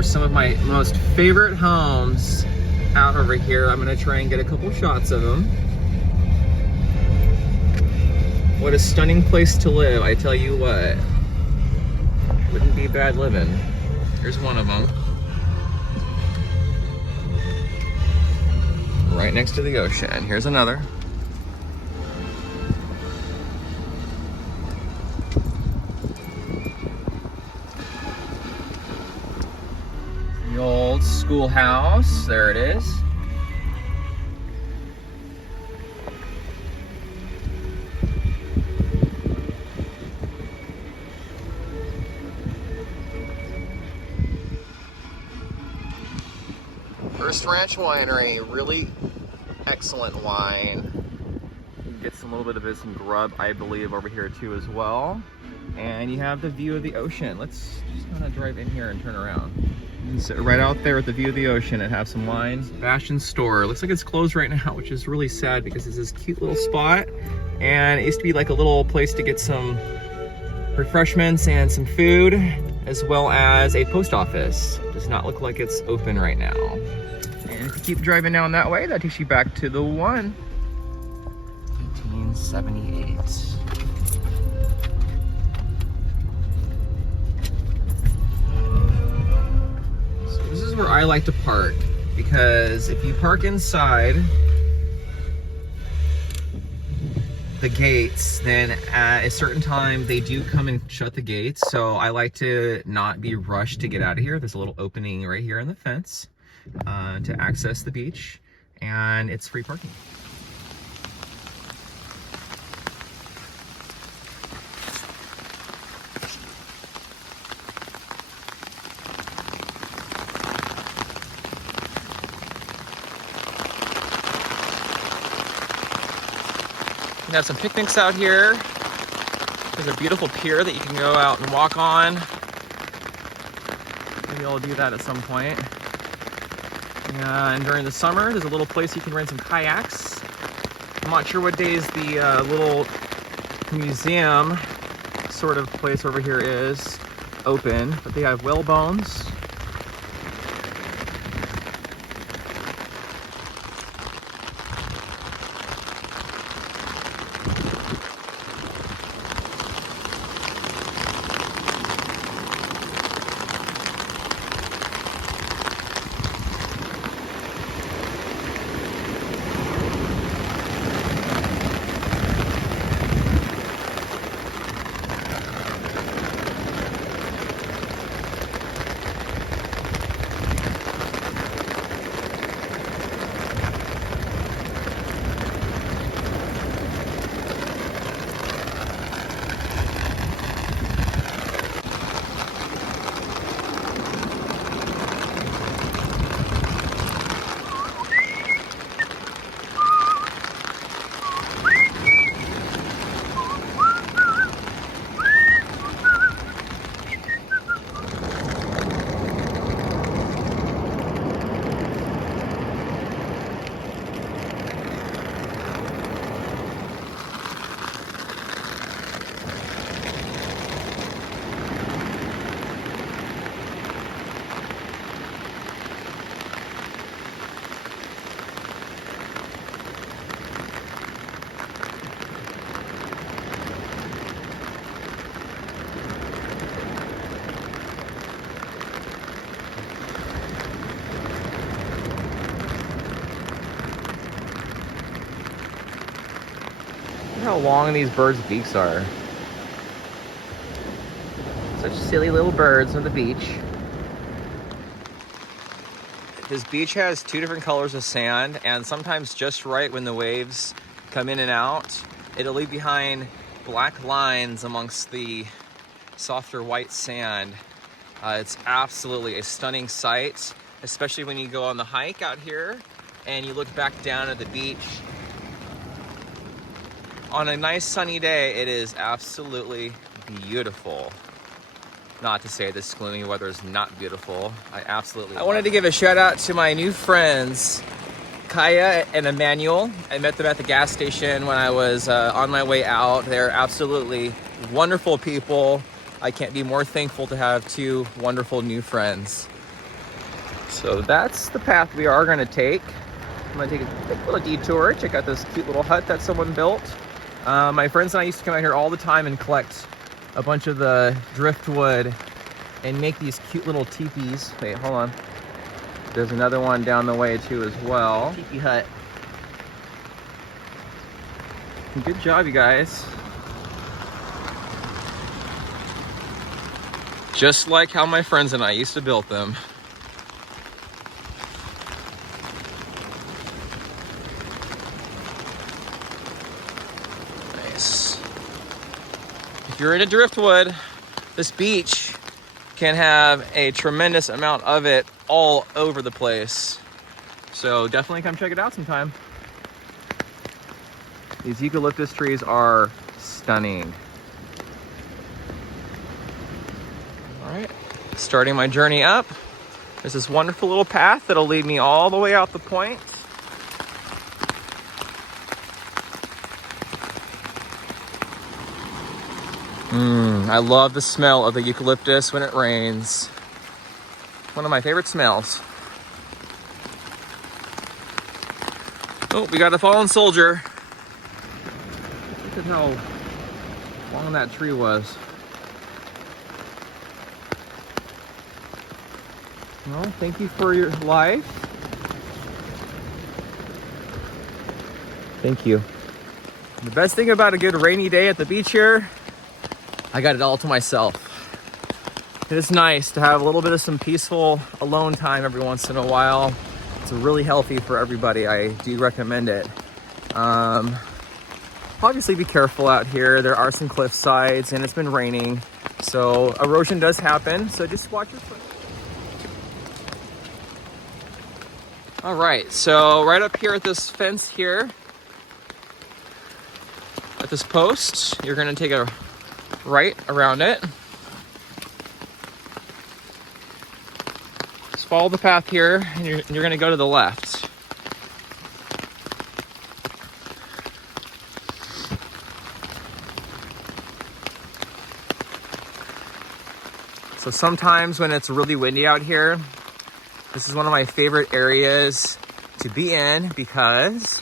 are some of my most favorite homes out over here. I'm gonna try and get a couple shots of them. What a stunning place to live, I tell you what. Wouldn't be bad living. Here's one of them. Right next to the ocean. Here's another. The old schoolhouse, there it is. Hearst Ranch Winery, really excellent wine. You can get some little bit of some grub, I believe, over here too as well. And you have the view of the ocean. Let's just kind of drive in here and turn around. And sit right out there with the view of the ocean and have some wine. Fashion store. Looks like it's closed right now, which is really sad because it's this cute little spot. And it used to be like a little place to get some refreshments and some food, as well as a post office. Does not look like it's open right now. And if you keep driving down that way, that takes you back to the one. 1878. So this is where I like to park, because if you park inside the gates, then at a certain time they do come and shut the gates. So I like to not be rushed to get out of here. There's a little opening right here in the fence to access the beach, and it's free parking. You can have some picnics out here. There's a beautiful pier that you can go out and walk on. Maybe I'll do that at some point. And during the summer, there's a little place you can rent some kayaks. I'm not sure what days the little museum sort of place over here is open, but they have whale bones. Look how long these birds' beaks are. Such silly little birds on the beach. This beach has two different colors of sand, and sometimes just right when the waves come in and out, it'll leave behind black lines amongst the softer white sand. It's absolutely a stunning sight, especially when you go on the hike out here and you look back down at the beach. On a nice sunny day, it is absolutely beautiful. Not to say this gloomy weather is not beautiful. I wanted to give a shout out to my new friends, Kaya and Emmanuel. I met them at the gas station when I was on my way out. They're absolutely wonderful people. I can't be more thankful to have two wonderful new friends. So that's the path we are gonna take. I'm gonna take a quick little detour, check out this cute little hut that someone built. My friends and I used to come out here all the time and collect a bunch of the driftwood and make these cute little teepees. Wait, hold on. There's another one down the way too as well. Teepee hut. Good job, you guys. Just like how my friends and I used to build them. Nice. If you're into driftwood, this beach can have a tremendous amount of it all over the place. So definitely come check it out sometime. These eucalyptus trees are stunning. All right, starting my journey up. There's this wonderful little path that'll lead me all the way out the point. I love the smell of the eucalyptus when it rains. One of my favorite smells. Oh, we got a fallen soldier. Look at how long that tree was. Well, thank you for your life. Thank you. The best thing about a good rainy day at the beach here, I got it all to myself. It is nice to have a little bit of some peaceful alone time every once in a while. It's really healthy for everybody. I do recommend it. Obviously be careful out here. There are some cliff sides and it's been raining, so erosion does happen. So just watch your foot. All right, so right up here at this fence here, at this post, you're gonna take a right around it. Just follow the path here, and you're gonna go to the left. So sometimes when it's really windy out here, this is one of my favorite areas to be in because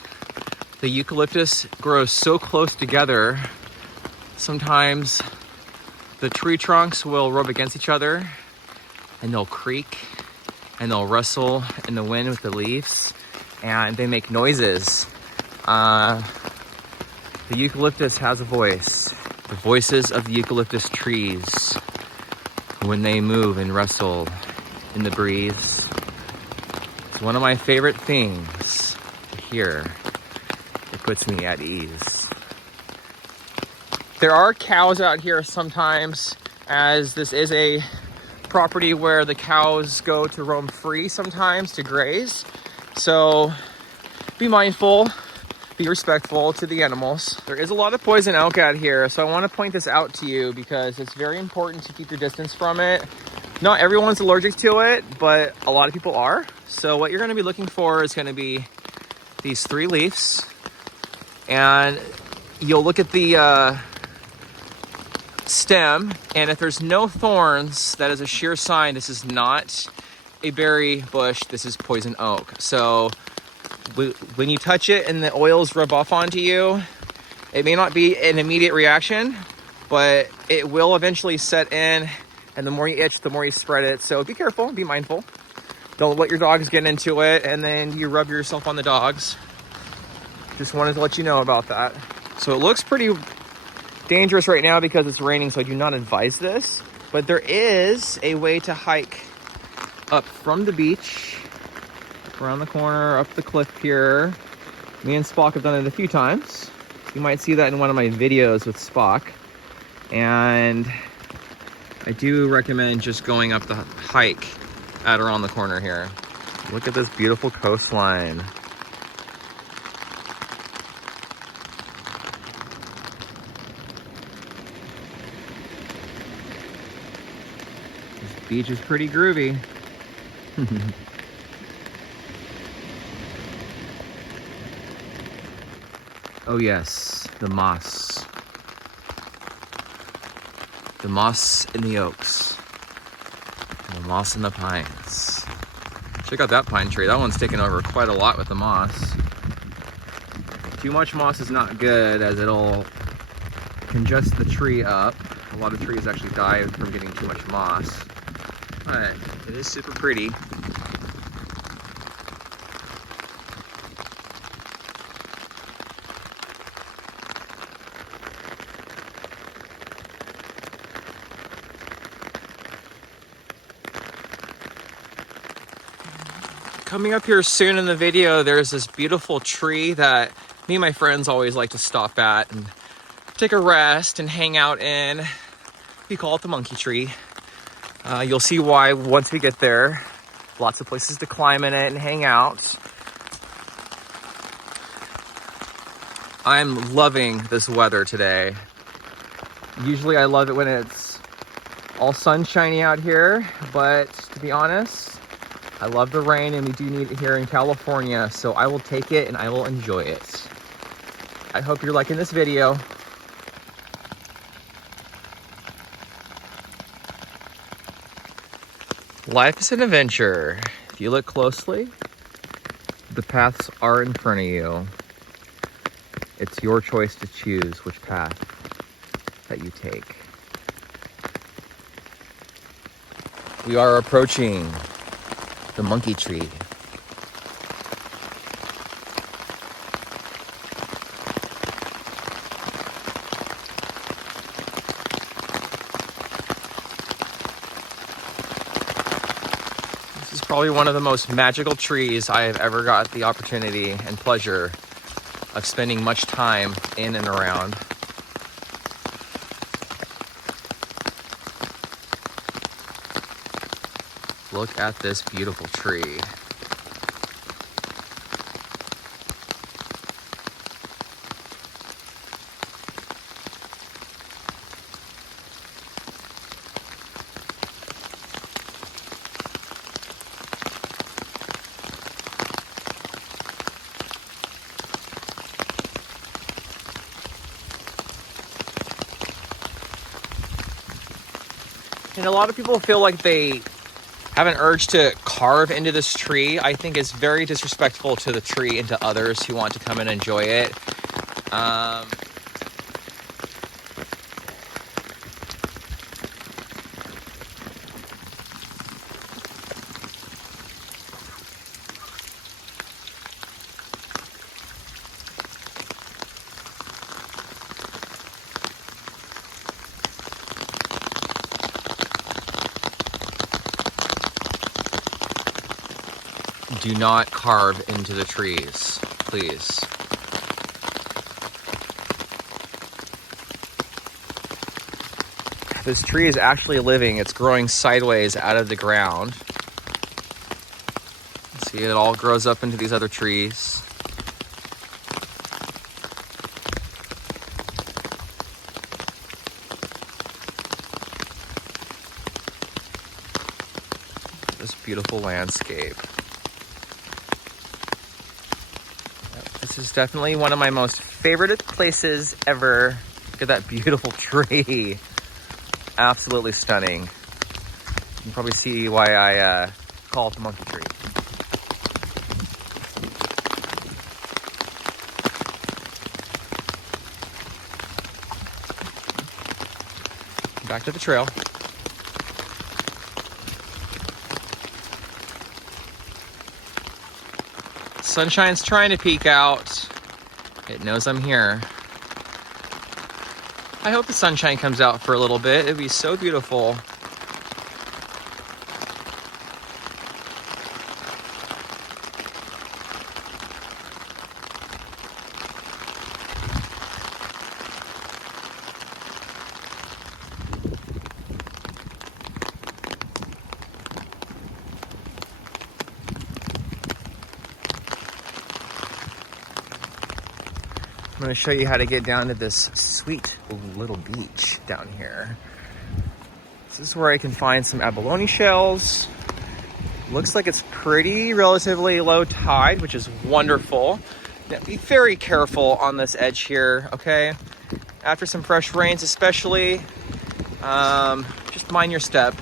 the eucalyptus grows so close together. Sometimes the tree trunks will rub against each other and they'll creak and they'll rustle in the wind with the leaves and they make noises. The eucalyptus has a voice. The voices of the eucalyptus trees, when they move and rustle in the breeze, it's one of my favorite things to hear. It puts me at ease. There are cows out here sometimes, as this is a property where the cows go to roam free sometimes to graze. So be mindful, be respectful to the animals. There is a lot of poison oak out here, so I want to point this out to you because it's very important to keep your distance from it. Not everyone's allergic to it, but a lot of people are. So what you're going to be looking for is going to be these 3 leaves, and you'll look at the stem, and if there's no thorns, that is a sure sign this is not a berry bush, this is poison oak. So when you touch it and the oils rub off onto you, it may not be an immediate reaction, but it will eventually set in, and the more you itch, the more you spread it. So be careful, be mindful. Don't let your dogs get into it and then you rub yourself on the dogs. Just wanted to let you know about that. So it looks pretty dangerous right now because it's raining, so I do not advise this. But there is a way to hike up from the beach, around the corner, up the cliff here. Me and Spock have done it a few times. You might see that in one of my videos with Spock. And I do recommend just going up the hike at around the corner here. Look at this beautiful coastline. This beach is pretty groovy. Oh yes, the moss. The moss in the oaks. And the moss in the pines. Check out that pine tree. That one's taken over quite a lot with the moss. Too much moss is not good, as it'll congest the tree up. A lot of trees actually die from getting too much moss, but it is super pretty. Coming up here soon in the video, there's this beautiful tree that me and my friends always like to stop at and take a rest and hang out in. We call it the monkey tree. You'll see why once we get there. Lots of places to climb in it and hang out. I'm loving this weather today. Usually I love it when it's all sunshiny out here, but to be honest, I love the rain, and we do need it here in California, so I will take it and I will enjoy it. I hope you're liking this video. Life is an adventure. If you look closely, the paths are in front of you. It's your choice to choose which path that you take. We are approaching the monkey tree. This is probably one of the most magical trees I have ever got the opportunity and pleasure of spending much time in and around. Look at this beautiful tree. And a lot of people feel like they have an urge to carve into this tree. I think it's very disrespectful to the tree and to others who want to come and enjoy it. Do not carve into the trees, please. This tree is actually living. It's growing sideways out of the ground. See, it all grows up into these other trees. This beautiful landscape. This is definitely one of my most favorite places ever. Look at that beautiful tree. Absolutely stunning. You can probably see why I call it the monkey tree. Back to the trail. Sunshine's trying to peek out. It knows I'm here. I hope the sunshine comes out for a little bit. It'd be so beautiful. I'm going to show you how to get down to this sweet little beach down here. This is where I can find some abalone shells. Looks like it's pretty relatively low tide, which is wonderful. Now, be very careful on this edge here, okay? After some fresh rains especially, just mind your step.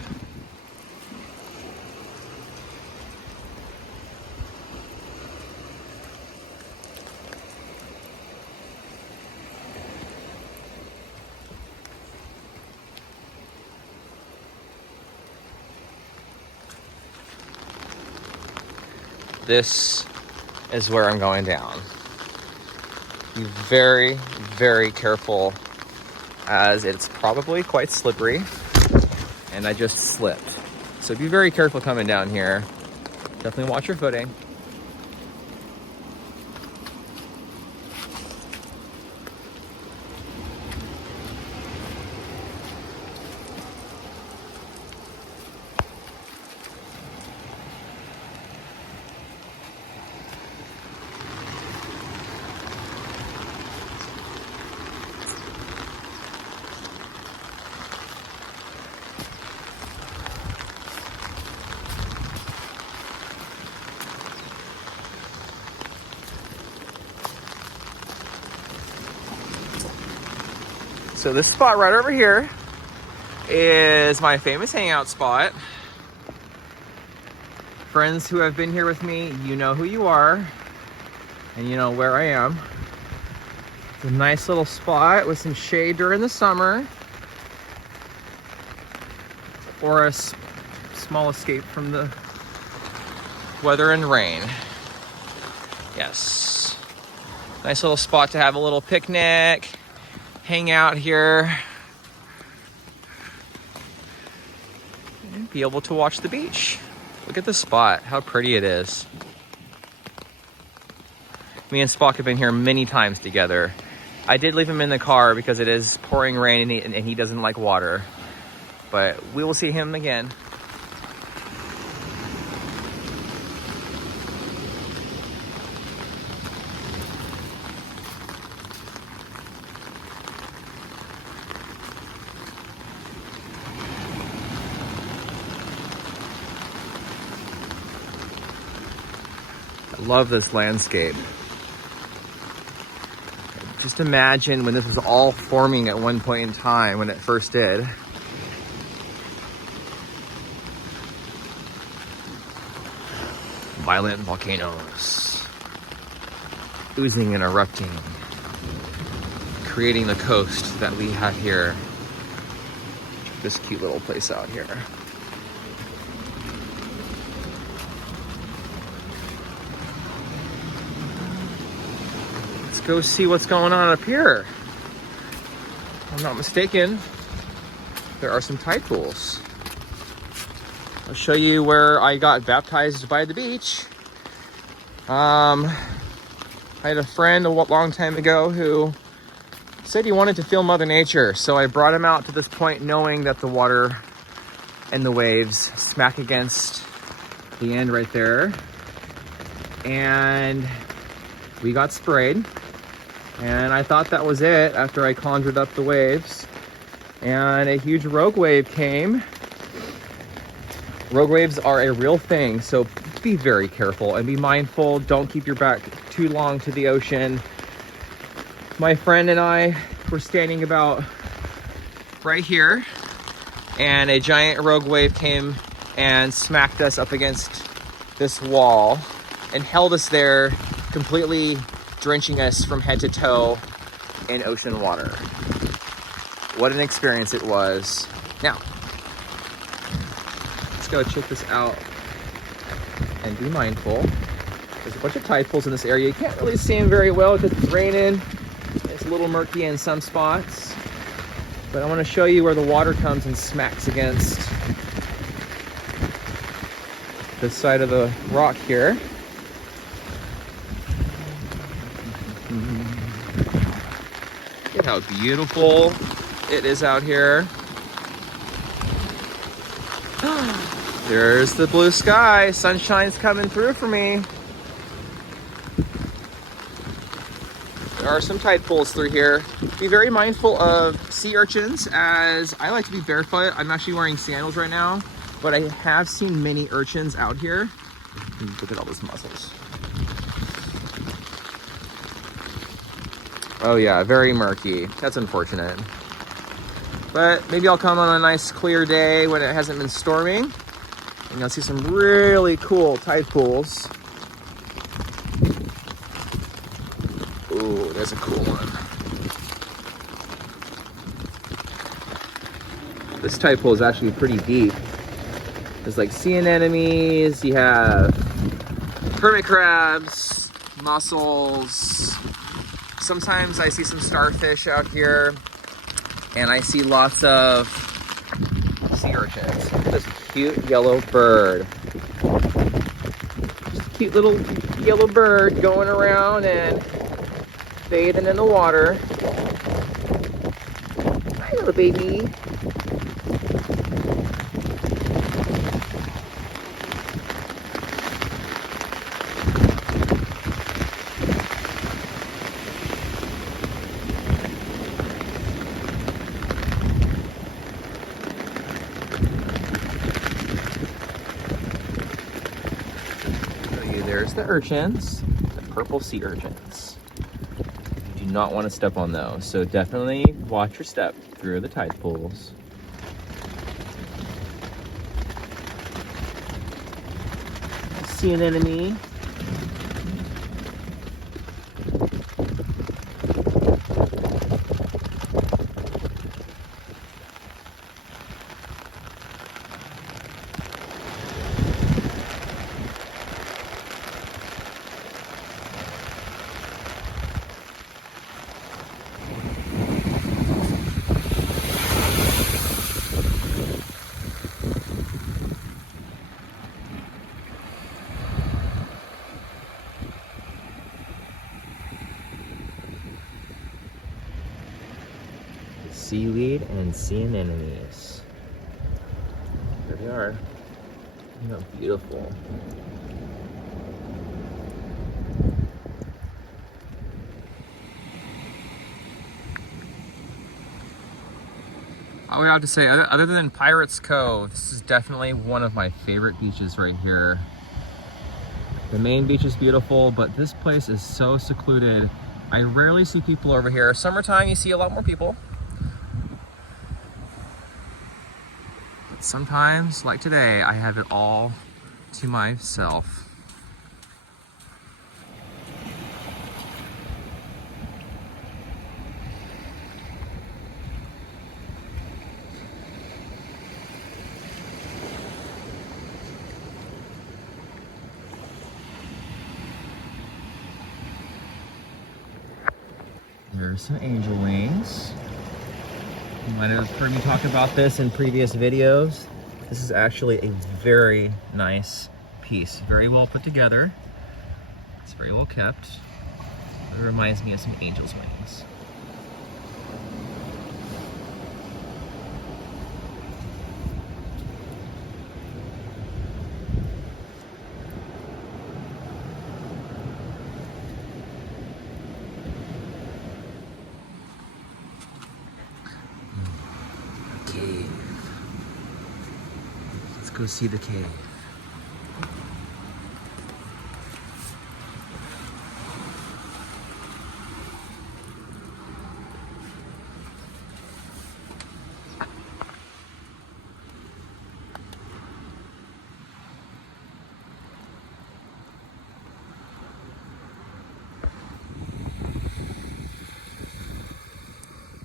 this is where I'm going down. Be very, very careful, as it's probably quite slippery, and I just slipped. So be very careful coming down here. Definitely watch your footing. So this spot right over here is my famous hangout spot. Friends who have been here with me, you know who you are, and you know where I am. It's a nice little spot with some shade during the summer, or a small escape from the weather and rain. Yes, nice little spot to have a little picnic, hang out here, and be able to watch the beach. Look at this spot, how pretty it is. Me and Spock have been here many times together. I did leave him in the car because it is pouring rain and he doesn't like water, but we will see him again. I love this landscape. Just imagine when this was all forming at one point in time, when it first did. Violent volcanoes, oozing and erupting, creating the coast that we have here. Check this cute little place out here. Go see what's going on up here. If I'm not mistaken, there are some tide pools. I'll show you where I got baptized by the beach. I had a friend a long time ago who said he wanted to feel Mother Nature, so I brought him out to this point knowing that the water and the waves smack against the end right there, and we got sprayed. And I thought that was it after I conjured up the waves. And a huge rogue wave came. Rogue waves are a real thing, so be very careful and be mindful. Don't keep your back too long to the ocean. My friend and I were standing about right here, and a giant rogue wave came and smacked us up against this wall and held us there, completely drenching us from head to toe in ocean water. What an experience it was. Now, let's go check this out and be mindful. There's a bunch of tide pools in this area. You can't really see them very well because it's raining. It's a little murky in some spots. But I want to show you where the water comes and smacks against this side of the rock here. Look at how beautiful it is out here. There's the blue sky. Sunshine's coming through for me. There are some tide pools through here. Be very mindful of sea urchins, as I like to be barefoot. I'm actually wearing sandals right now, but I have seen many urchins out here. Look at all those mussels. Oh yeah, very murky. That's unfortunate. But maybe I'll come on a nice clear day when it hasn't been storming, and you'll see some really cool tide pools. Ooh, there's a cool one. This tide pool is actually pretty deep. There's like sea anemones, you have hermit crabs, mussels. Sometimes I see some starfish out here, and I see lots of sea urchins. Look at this cute yellow bird. Just a cute little yellow bird going around and bathing in the water. Hi, little baby. There's the urchins, the purple sea urchins. You do not want to step on those, so definitely watch your step through the tide pools. Sea anemone. Seaweed and sea anemones. There they are. Isn't that beautiful? I would have to say, other than Pirates Cove, this is definitely one of my favorite beaches right here. The main beach is beautiful, but this place is so secluded. I rarely see people over here. Summertime, you see a lot more people. But sometimes, like today, I have it all to myself. There's some angel wings. You might have heard me talk about this in previous videos. This is actually a very nice piece. Very well put together. It's very well kept. It reminds me of some angel's wings. Cave. Let's go see the cave.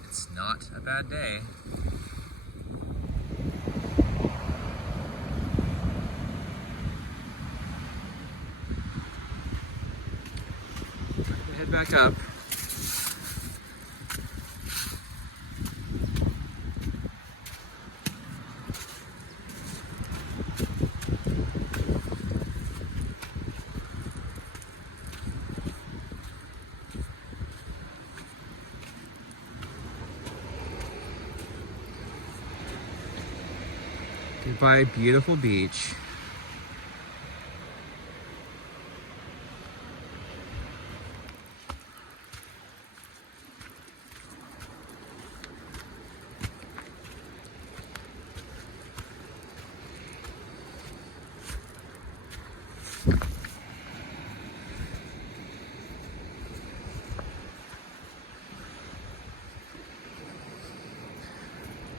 It's not a bad day. Head back up. Goodbye, beautiful beach.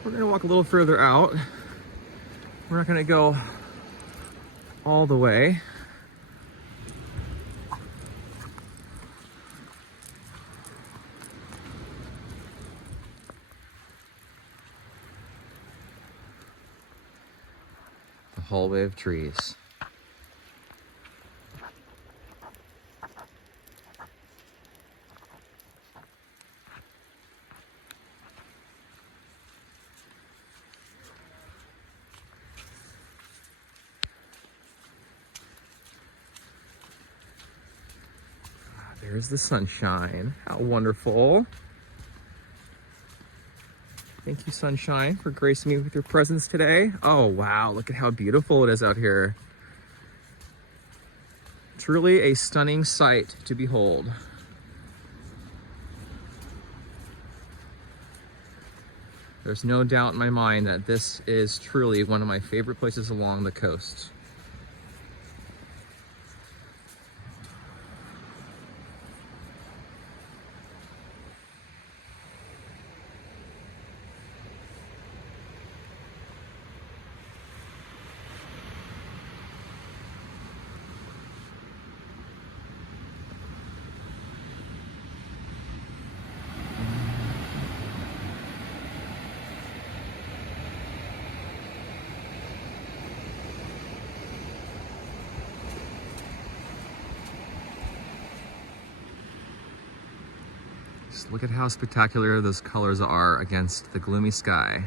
We're gonna walk a little further out. We're not gonna go all the way. The hallway of trees. There's the sunshine. How wonderful. Thank you, sunshine, for gracing me with your presence today. Oh, wow. Look at how beautiful it is out here. Truly a stunning sight to behold. There's no doubt in my mind that this is truly one of my favorite places along the coast. Just look at how spectacular those colors are against the gloomy sky.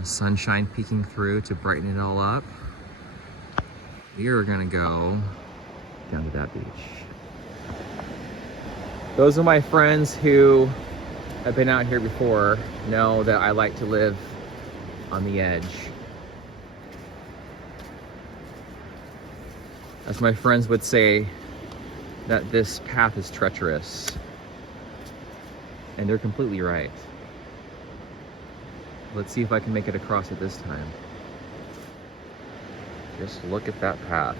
The sunshine peeking through to brighten it all up. We are gonna go down to that beach. Those are my friends who have been out here before, know that I like to live on the edge. As my friends would say, that this path is treacherous. And they're completely right. Let's see if I can make it across it this time. Just look at that path.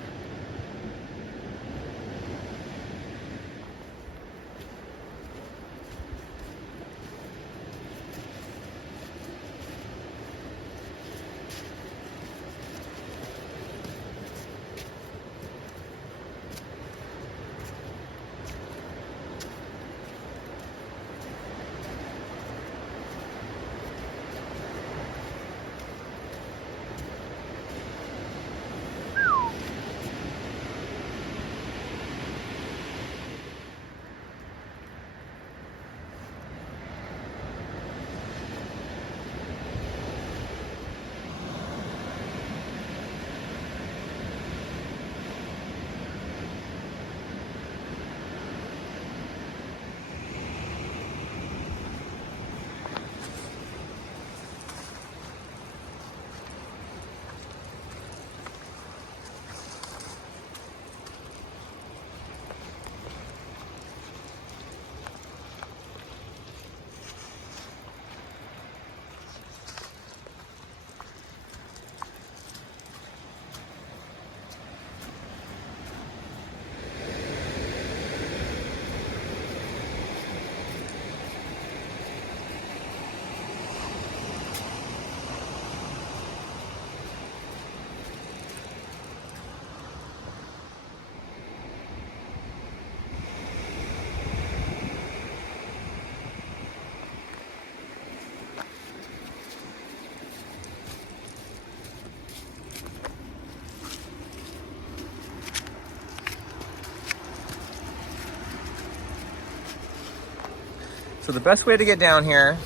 So the best way to get down here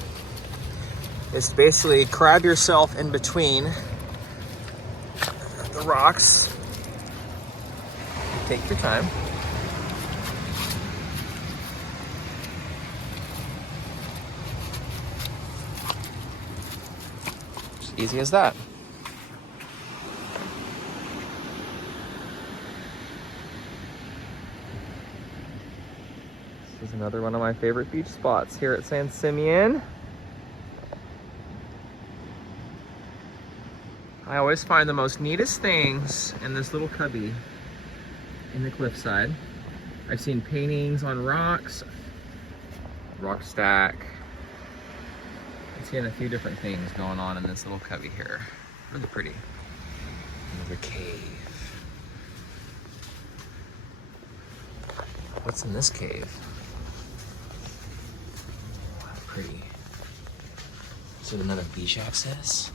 is to basically crab yourself in between the rocks. Take your time. Just easy as that. This is another one of my favorite beach spots here at San Simeon. I always find the most neatest things in this little cubby in the cliffside. I've seen paintings on rocks, rock stack. I've seen a few different things going on in this little cubby here. Really pretty. Another cave. What's in this cave? Pretty. Is it another beach access?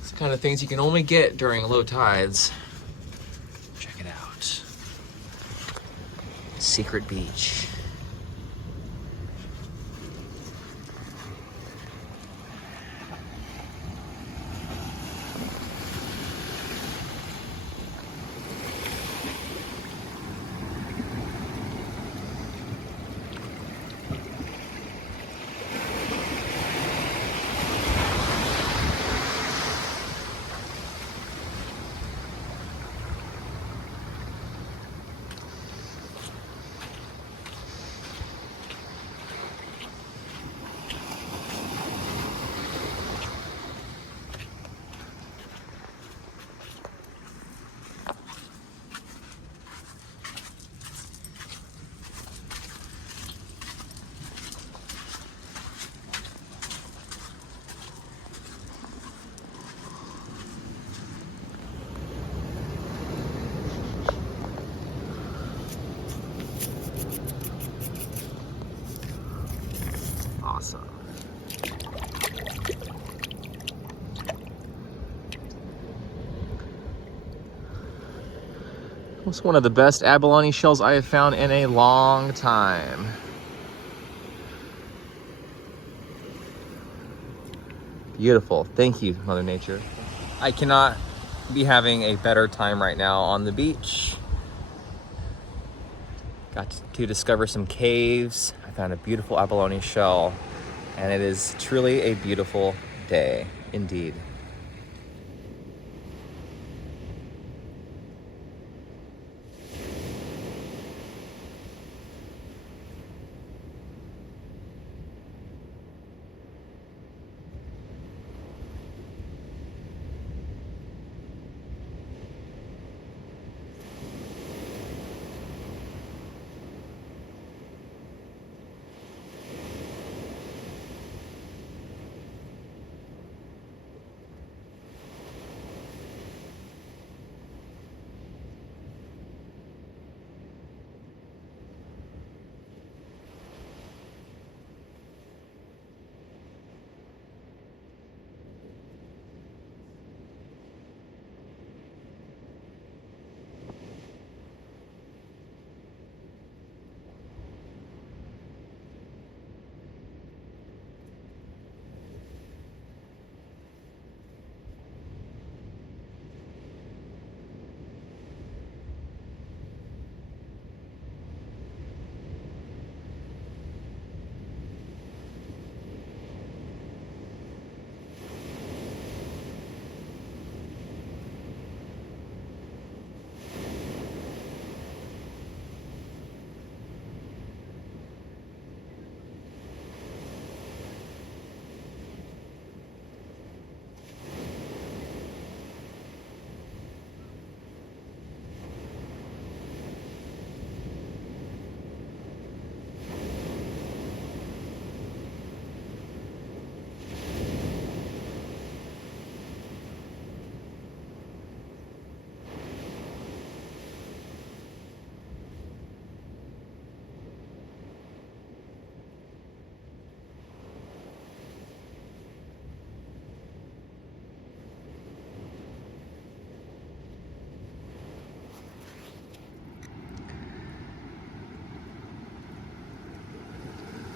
It's the kind of things you can only get during low tides. Check it out. Secret beach. Awesome. It's one of the best abalone shells I have found in a long time. Beautiful. Thank you, Mother Nature. I cannot be having a better time right now on the beach. Got to discover some caves. I found a beautiful abalone shell, and it is truly a beautiful day indeed.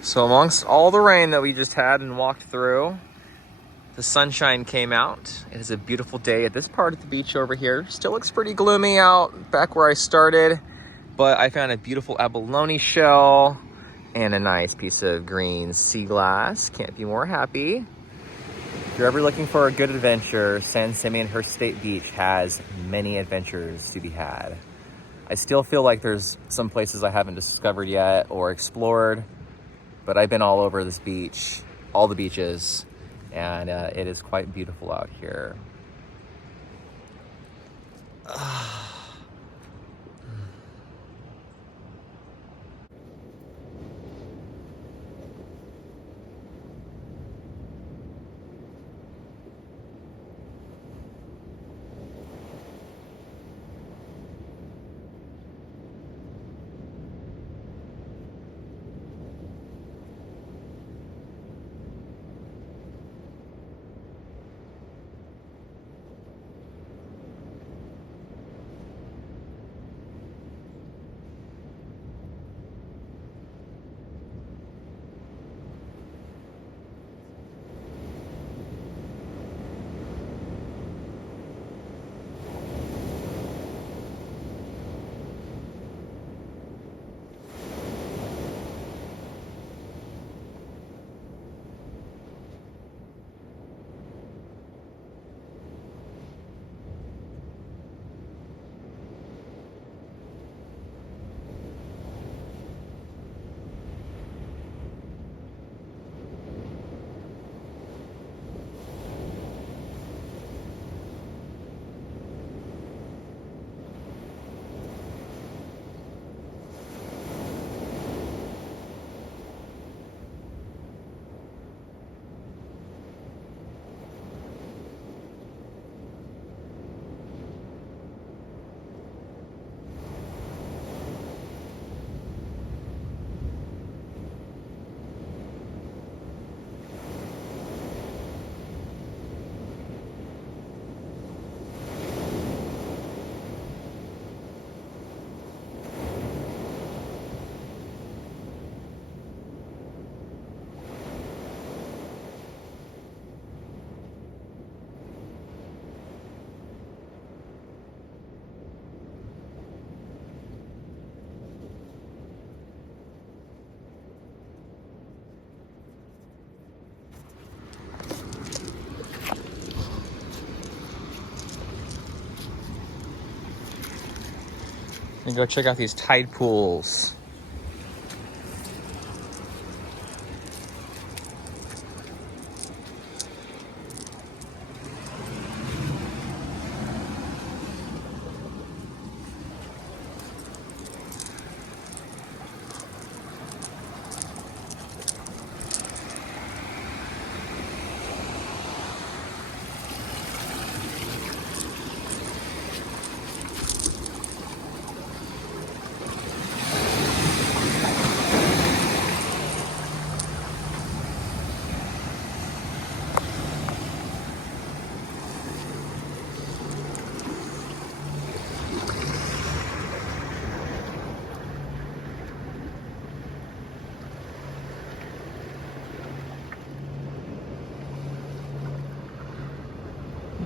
So amongst all the rain that we just had and walked through, the sunshine came out. It is a beautiful day at this part of the beach over here. Still looks pretty gloomy out back where I started, but I found a beautiful abalone shell and a nice piece of green sea glass. Can't be more happy. If you're ever looking for a good adventure, San Simeon Hearst State Beach has many adventures to be had. I still feel like there's some places I haven't discovered yet or explored, but I've been all over this beach, all the beaches, and it is quite beautiful out here. And go check out these tide pools.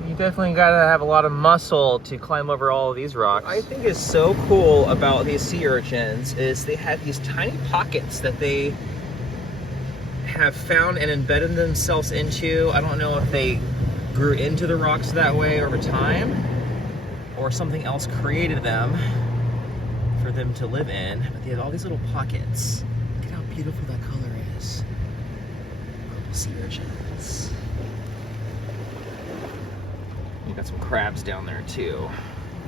You definitely gotta have a lot of muscle to climb over all of these rocks. What I think is so cool about these sea urchins is they have these tiny pockets that they have found and embedded themselves into. I don't know if they grew into the rocks that way over time or something else created them for them to live in, but they have all these little pockets. Look at how beautiful that color is. Little sea urchins. You got some crabs down there too.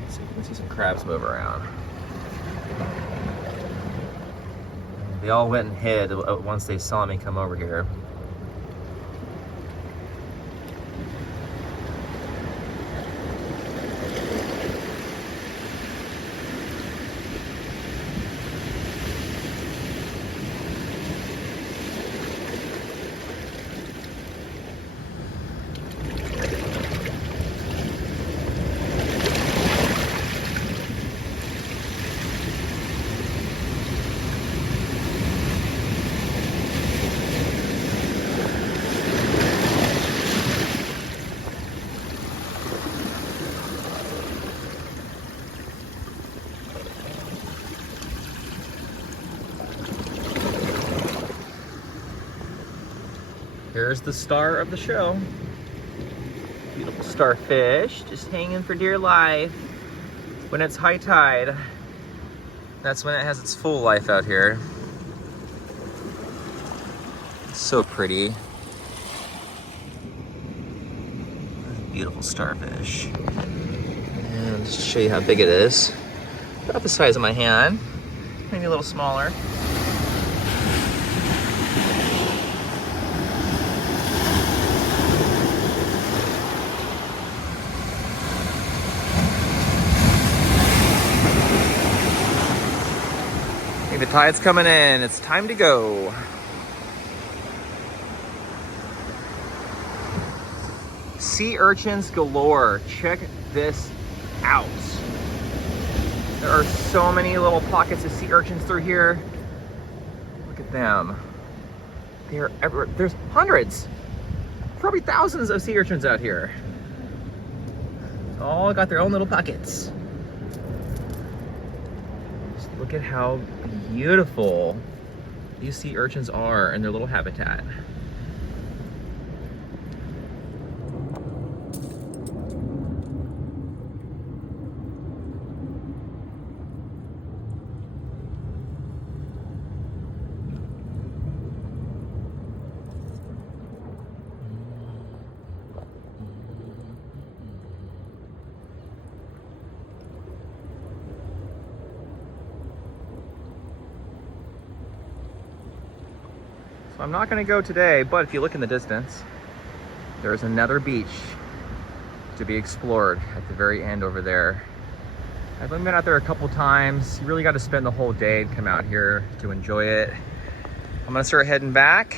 So you can see some crabs move around. They all went and hid once they saw me come over here. Here's the star of the show. Beautiful starfish, just hanging for dear life. When it's high tide, that's when it has its full life out here. It's so pretty. Beautiful starfish. And just to show you how big it is, about the size of my hand, maybe a little smaller. The tide's coming in. It's time to go. Sea urchins galore. Check this out. There are so many little pockets of sea urchins through here. Look at them. They are everywhere. There's hundreds, probably thousands of sea urchins out here. All got their own little pockets. Look at how beautiful these sea urchins are in their little habitat. I'm not going to go today, but if you look in the distance, there's another beach to be explored at the very end over there. I've only been out there a couple times. You really got to spend the whole day to come out here to enjoy it. I'm going to start heading back.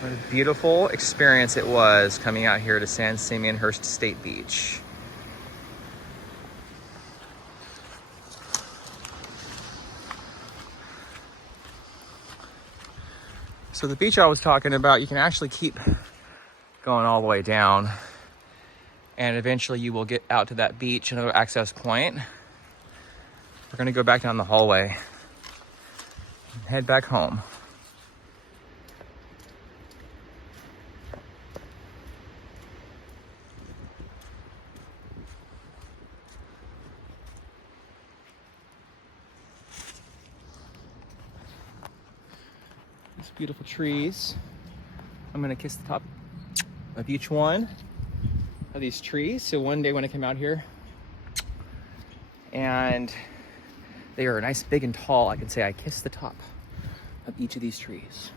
What a beautiful experience it was coming out here to San Simeon Hearst State Beach. So the beach I was talking about, you can actually keep going all the way down, and eventually you will get out to that beach, another access point. We're gonna go back down the hallway and head back home. These beautiful trees. I'm gonna kiss the top of each one of these trees. So one day when I come out here and they are nice, big, and tall, I can say I kissed the top of each of these trees.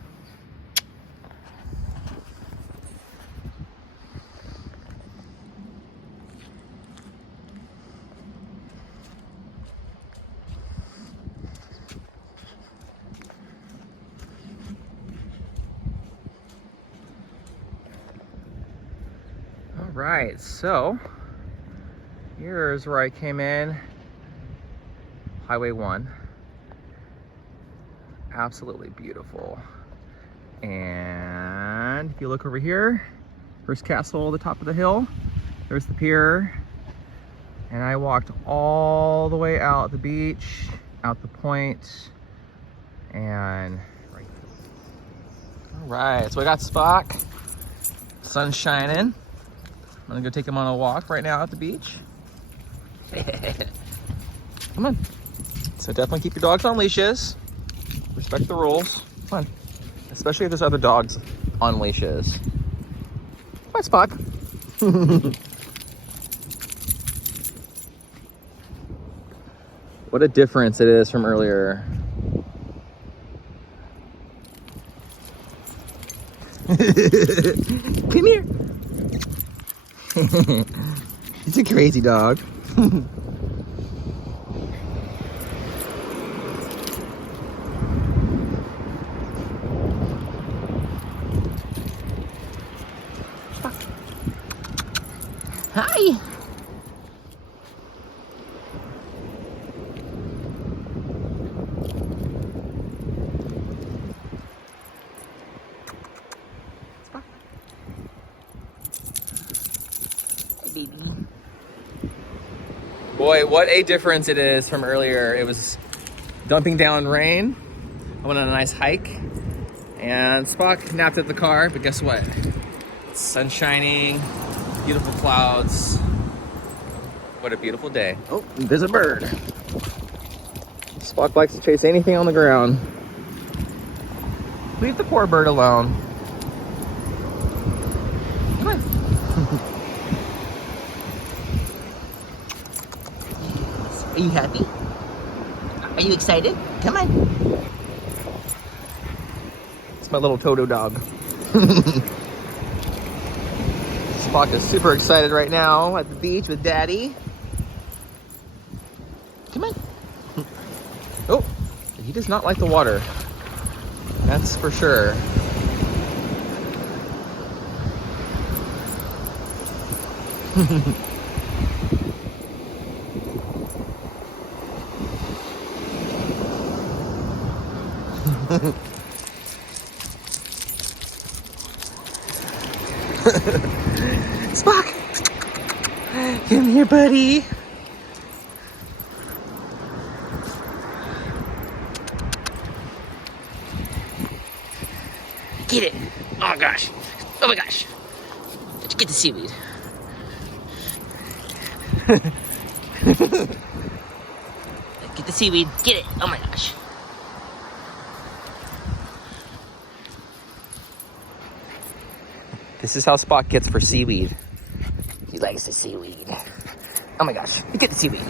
All right, so here's where I came in. Highway 1. Absolutely beautiful. And if you look over here, Hearst Castle, the top of the hill. There's the pier. And I walked all the way out the beach, out the point, and right. All right, so I got Spock. Sun's shining. I'm gonna go take him on a walk right now at the beach. Come on. So definitely keep your dogs on leashes. Respect the rules. Come on. Especially if there's other dogs on leashes. Bye, Spock. What a difference it is from earlier. Come here. He's a crazy dog. Hi. Hey, baby. Boy, what a difference it is from earlier. It was dumping down rain. I went on a nice hike, and Spock napped at the car, but guess what? Sun shining, beautiful clouds. What a beautiful day. Oh, there's a bird. Spock likes to chase anything on the ground. Leave the poor bird alone. Come on. Are you happy? Are you excited? Come on. It's my little Toto dog. Spock is super excited right now at the beach with Daddy. Come on. Oh, he does not like the water. That's for sure. Spock! Come here, buddy. Get it. Oh gosh. Oh my gosh. Did you get the seaweed? Get the seaweed. Get it. Oh my gosh. This is how Spock gets for seaweed. He likes the seaweed. Oh my gosh. Get the seaweed.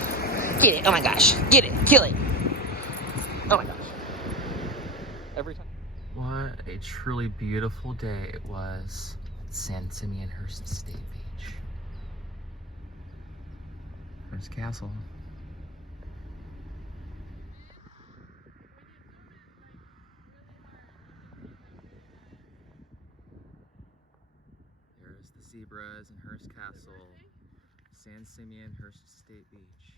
Get it. Oh my gosh. Get it. Kill it. Oh my gosh. Every time. What a truly beautiful day it was at San Simeon Hearst State Beach. Hearst Castle. There's the zebras in Hearst Castle. San Simeon Hearst State Beach.